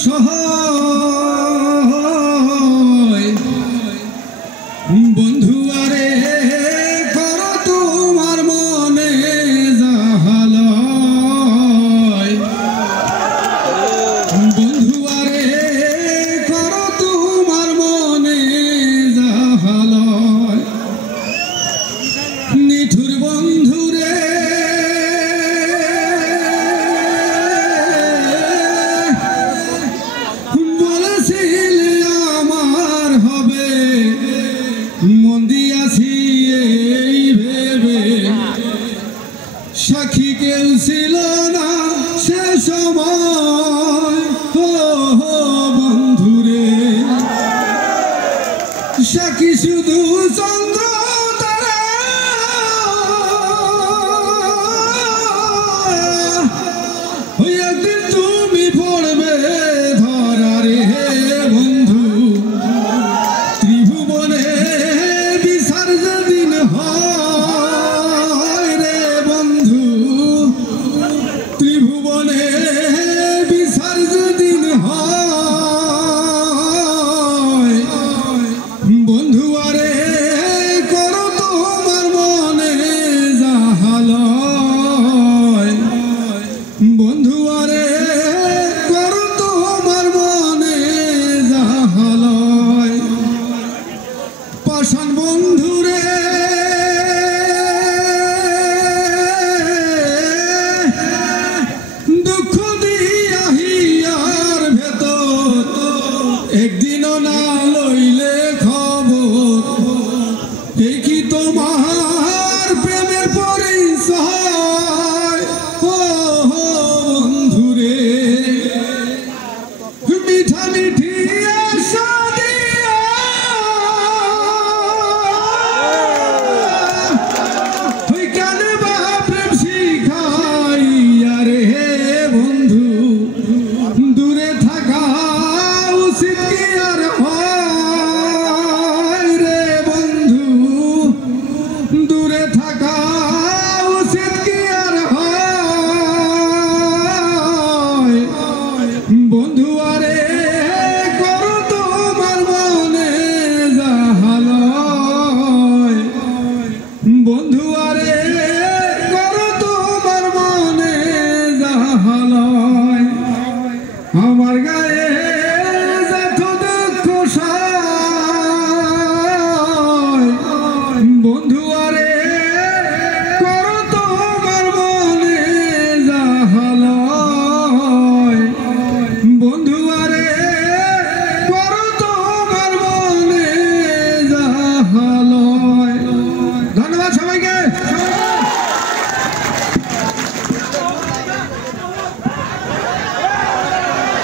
অসহায় বন্ধু আরে করো তোমার মনে জাহালয় বন্ধু আরে করো তোমার মনে জাহালয় নিঠুর বন্ধু রে বলেছিলে আমার হবে মন দিয়াছি এই ভেবে সাক্ষী কেউ ছিল না সে সময় বন্ধুরে সাক্ষী শুধু চন্দ্র তারা একদিন তুমি পড়বে ধরা রে বন্ধু ত্রিভুবনে বিচার যেদিন হয় রে বন্ধু ত্রিভুবনে বিচার যেদিন হয় বন্ধু আরে করো তোমার মনে জাহালয় বন্ধু আরে করো তোমার মনে জাহালয় পাষাণ বন্ধু রে দুঃখ দিয়া হিয়ার ভেতর একদিনও না লইলে খবর এই কি তোমার প্রেমের পরিচয় বন্ধুরে মিঠা মিঠি আশা দিয়া কেন বা প্রেম শিখাইয়া রে বন্ধু দূরে থাকা উচিত কি আর হয় রে বন্ধু দূরে থাকা উচিত কি আর হয় বন্ধু আরে করো তোমার মনে জাহালয় বন্ধু আরে করো তোমার মনে জাহালয় আমার